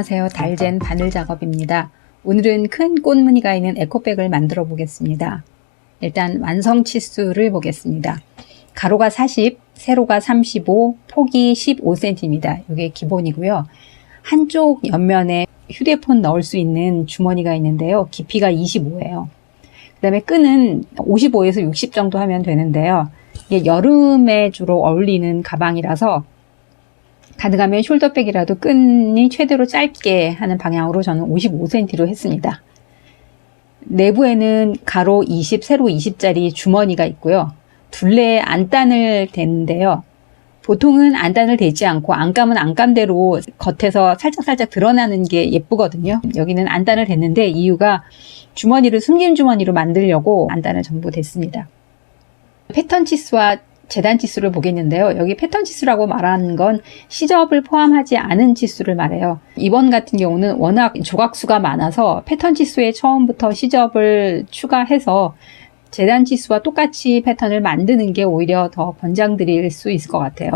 안녕하세요. 달젠 바늘 작업입니다. 오늘은 큰 꽃무늬가 있는 에코백을 만들어 보겠습니다. 일단 완성 치수를 보겠습니다. 가로가 40, 세로가 35, 폭이 15cm입니다. 이게 기본이고요. 한쪽 옆면에 휴대폰 넣을 수 있는 주머니가 있는데요. 깊이가 25예요. 그 다음에 끈은 55에서 60 정도 하면 되는데요. 이게 여름에 주로 어울리는 가방이라서 가능하면 숄더백이라도 끈이 최대로 짧게 하는 방향으로 저는 55cm로 했습니다. 내부에는 가로 20, 세로 20짜리 주머니가 있고요. 둘레에 안단을 댄는데요. 보통은 안단을 대지 않고 안감은 안감대로 겉에서 살짝살짝 드러나는 게 예쁘거든요. 여기는 안단을 댔는데 이유가 주머니를 숨김 주머니로 만들려고 안단을 전부 댔습니다. 패턴 치수와 재단 치수를 보겠는데요. 여기 패턴 치수라고 말하는 건 시접을 포함하지 않은 치수를 말해요. 이번 같은 경우는 워낙 조각수가 많아서 패턴 치수에 처음부터 시접을 추가해서 재단 치수와 똑같이 패턴을 만드는 게 오히려 더 권장드릴 수 있을 것 같아요.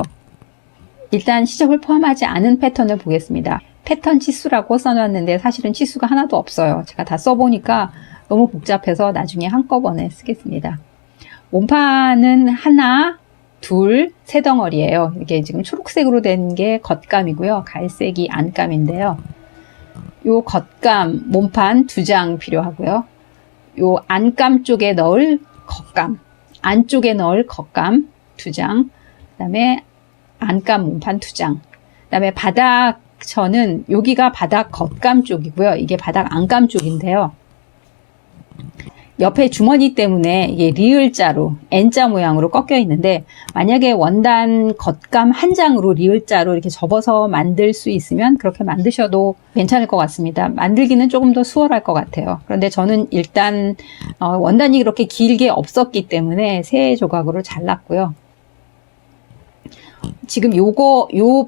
일단 시접을 포함하지 않은 패턴을 보겠습니다. 패턴 치수라고 써놨는데 사실은 치수가 하나도 없어요. 제가 다 써보니까 너무 복잡해서 나중에 한꺼번에 쓰겠습니다. 몸판은 하나, 둘, 세 덩어리예요. 이게 지금 초록색으로 된 게 겉감이고요. 갈색이 안감인데요. 요 겉감, 몸판 2장 필요하고요. 요 안감 쪽에 넣을 겉감, 안쪽에 넣을 겉감 2장, 그 다음에 안감 몸판 2장, 그 다음에 바닥천은 여기가 바닥 겉감 쪽이고요. 이게 바닥 안감 쪽인데요. 옆에 주머니 때문에 이게 리을자로 N자 모양으로 꺾여 있는데 만약에 원단 겉감 한 장으로 리을자로 이렇게 접어서 만들 수 있으면 그렇게 만드셔도 괜찮을 것 같습니다. 만들기는 조금 더 수월할 것 같아요. 그런데 저는 일단 원단이 그렇게 길게 없었기 때문에 세 조각으로 잘랐고요. 지금 요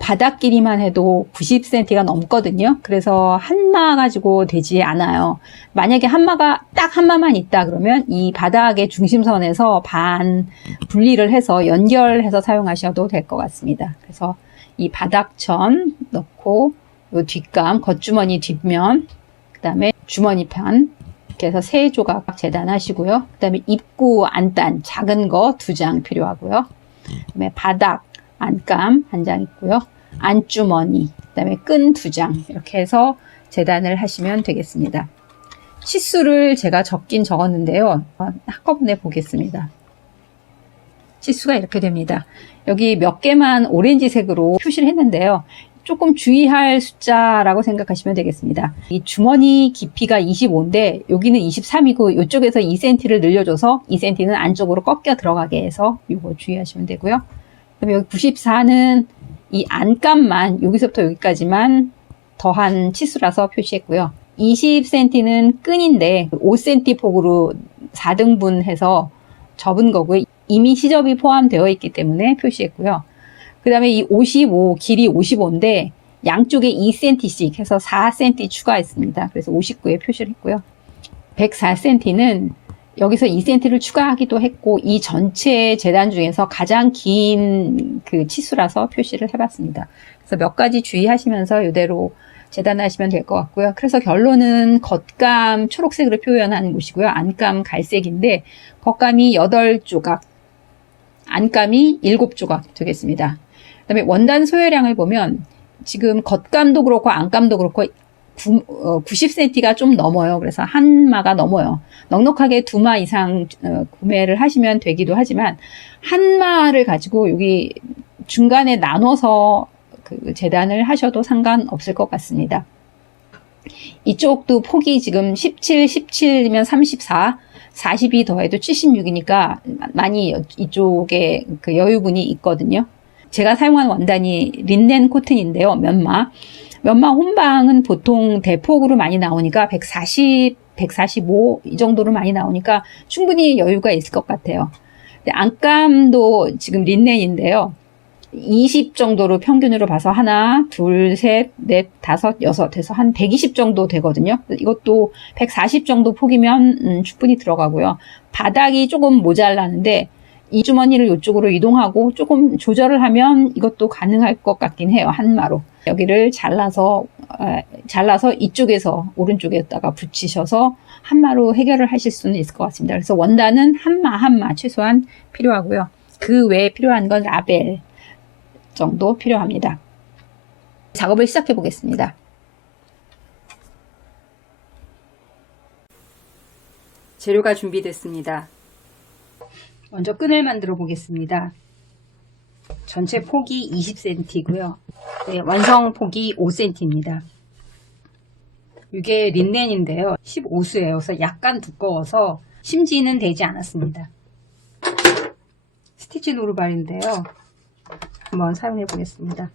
바닥 길이만 해도 90cm가 넘거든요. 그래서 한마 가지고 되지 않아요. 만약에 딱 한마만 있다 그러면 이 바닥의 중심선에서 반 분리를 해서 연결해서 사용하셔도 될 것 같습니다. 그래서 이 바닥천 넣고 요 뒷감, 겉주머니 뒷면, 그 다음에 주머니판 이렇게 해서 세 조각 재단하시고요. 그 다음에 입구 안단 작은 거 2장 필요하고요. 그 다음에 바닥 안감 한 장 있고요. 안주머니, 그 다음에 끈 2장 이렇게 해서 재단을 하시면 되겠습니다. 치수를 제가 적긴 적었는데요. 한꺼번에 보겠습니다. 치수가 이렇게 됩니다. 여기 몇 개만 오렌지색으로 표시를 했는데요. 조금 주의할 숫자라고 생각하시면 되겠습니다. 이 주머니 깊이가 25인데 여기는 23이고 이쪽에서 2cm를 늘려줘서 2cm는 안쪽으로 꺾여 들어가게 해서 이거 주의하시면 되고요. 그럼 여기 94는 이 안감만 여기서부터 여기까지만 더한 치수라서 표시했고요. 20cm는 끈인데 5cm 폭으로 4등분 해서 접은 거고요. 이미 시접이 포함되어 있기 때문에 표시했고요. 그 다음에 이 55, 길이 55인데 양쪽에 2cm씩 해서 4cm 추가했습니다. 그래서 59에 표시를 했고요. 104cm는 여기서 2cm를 추가하기도 했고 이 전체 재단 중에서 가장 긴 그 치수라서 표시를 해봤습니다. 그래서 몇 가지 주의하시면서 이대로 재단하시면 될 것 같고요. 그래서 결론은 겉감 초록색으로 표현하는 곳이고요. 안감 갈색인데 겉감이 8조각, 안감이 7조각 되겠습니다. 그 다음에 원단 소요량을 보면 지금 겉감도 그렇고 안감도 그렇고 90cm가 좀 넘어요. 그래서 한마가 넘어요. 넉넉하게 2마 이상 구매를 하시면 되기도 하지만 한마를 가지고 여기 중간에 나눠서 그 재단을 하셔도 상관없을 것 같습니다. 이쪽도 폭이 지금 17, 17이면 34, 42 더해도 76이니까 많이 이쪽에 그 여유분이 있거든요. 제가 사용한 원단이 린넨 코튼인데요. 면마 혼방은 보통 대폭으로 많이 나오니까 140, 145 이 정도로 많이 나오니까 충분히 여유가 있을 것 같아요. 안감도 지금 린넨인데요. 20 정도로 평균으로 봐서 하나, 둘, 셋, 넷, 다섯, 여섯 해서 한 120 정도 되거든요. 이것도 140 정도 폭이면 충분히 들어가고요. 바닥이 조금 모자라는데 이 주머니를 이쪽으로 이동하고 조금 조절을 하면 이것도 가능할 것 같긴 해요. 한마로. 여기를 잘라서 이쪽에서 오른쪽에다가 붙이셔서 한마로 해결을 하실 수는 있을 것 같습니다. 그래서 원단은 한마 최소한 필요하고요. 그 외에 필요한 건 라벨 정도 필요합니다. 작업을 시작해 보겠습니다. 재료가 준비됐습니다. 먼저 끈을 만들어 보겠습니다. 전체 폭이 20cm이고요. 네, 완성 폭이 5cm입니다. 이게 린넨인데요. 15수예요. 그래서 약간 두꺼워서 심지는 되지 않았습니다. 스티치 노루발인데요. 한번 사용해 보겠습니다.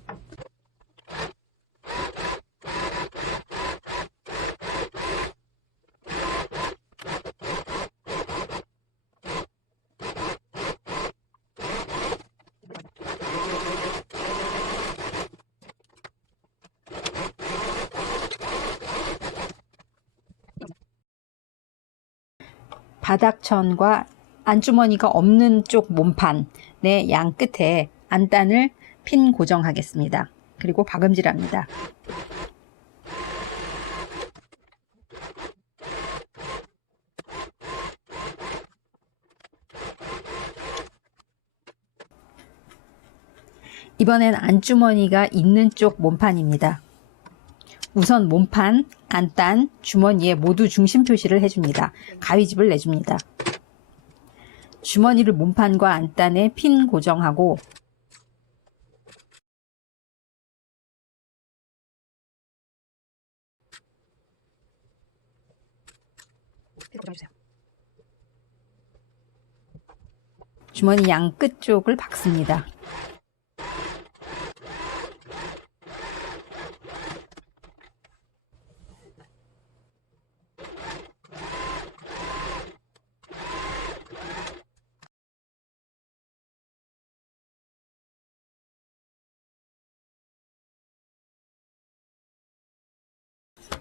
바닥천과 안주머니가 없는 쪽 몸판의 양 끝에 안단을 핀 고정하겠습니다. 그리고 박음질합니다. 이번엔 안주머니가 있는 쪽 몸판입니다. 우선 몸판, 안단, 주머니에 모두 중심 표시를 해줍니다. 가위집을 내줍니다. 주머니를 몸판과 안단에 핀 고정하고 주머니 양 끝쪽을 박습니다.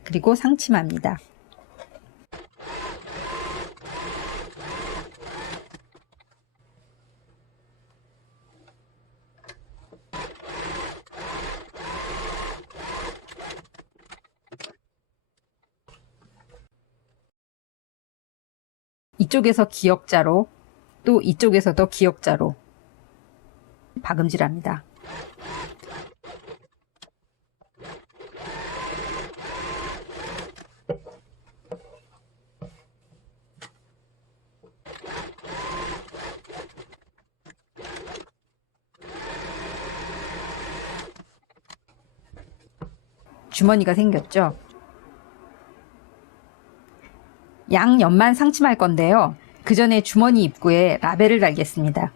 그리고 상침합니다. 이쪽에서 기역자로 또 이쪽에서도 기역자로 박음질합니다. 주머니가 생겼죠. 양옆만 상침할 건데요. 그 전에 주머니 입구에 라벨을 달겠습니다.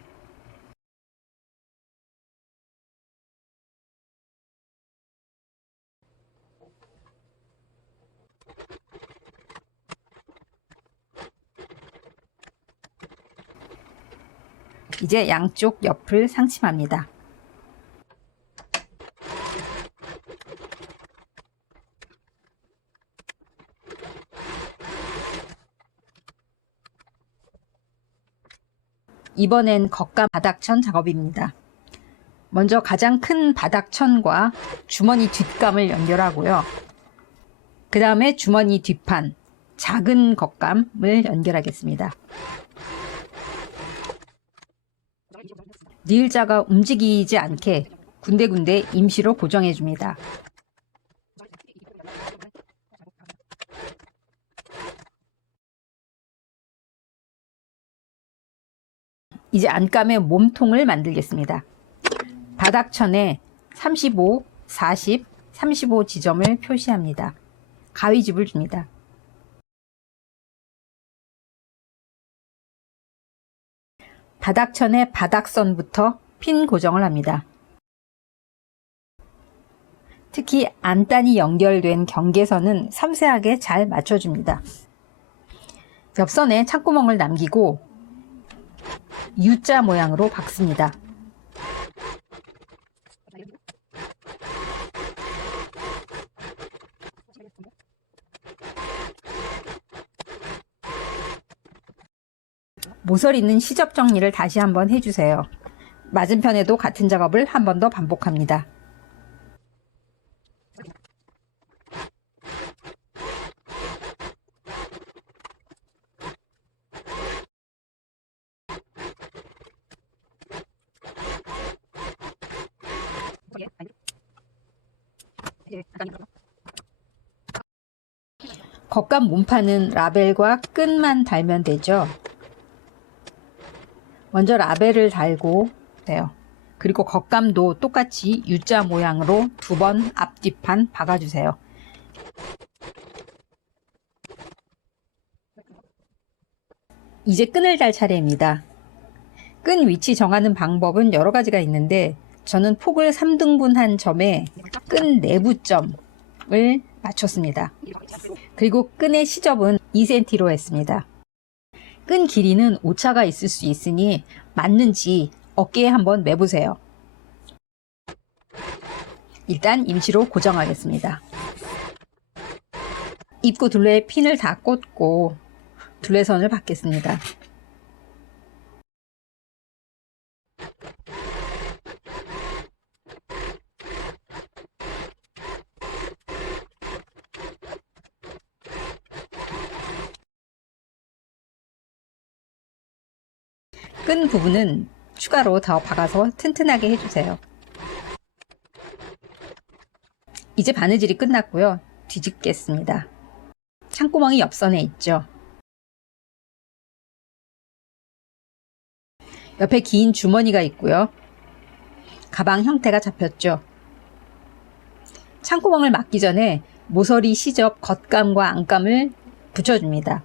이제 양쪽 옆을 상침합니다. 이번엔 겉감 바닥천 작업입니다. 먼저 가장 큰 바닥천과 주머니 뒷감을 연결하고요. 그 다음에 주머니 뒷판, 작은 겉감을 연결하겠습니다. 니을자가 움직이지 않게 군데군데 임시로 고정해 줍니다. 이제 안감의 몸통을 만들겠습니다. 바닥천에 35, 40, 35 지점을 표시합니다. 가위집을 줍니다. 바닥천의 바닥선부터 핀 고정을 합니다. 특히 안단이 연결된 경계선은 섬세하게 잘 맞춰줍니다. 옆선에 창구멍을 남기고 U자 모양으로 박습니다. 모서리 있는 시접 정리를 다시 한번 해주세요. 맞은편에도 같은 작업을 한 번 더 반복합니다. 겉감 몸판은 라벨과 끈만 달면 되죠. 먼저 라벨을 달고 돼요. 그리고 겉감도 똑같이 U자 모양으로 2번 앞뒤판 박아주세요. 이제 끈을 달 차례입니다. 끈 위치 정하는 방법은 여러 가지가 있는데 저는 폭을 3등분한 점에 끈 내부점을 맞췄습니다. 그리고 끈의 시접은 2cm로 했습니다. 끈 길이는 오차가 있을 수 있으니 맞는지 어깨에 한번 매보세요. 일단 임시로 고정하겠습니다. 입구 둘레에 핀을 다 꽂고 둘레선을 받겠습니다. 끈 부분은 추가로 더 박아서 튼튼하게 해주세요. 이제 바느질이 끝났고요. 뒤집겠습니다. 창구멍이 옆선에 있죠. 옆에 긴 주머니가 있고요. 가방 형태가 잡혔죠. 창구멍을 막기 전에 모서리 시접 겉감과 안감을 붙여줍니다.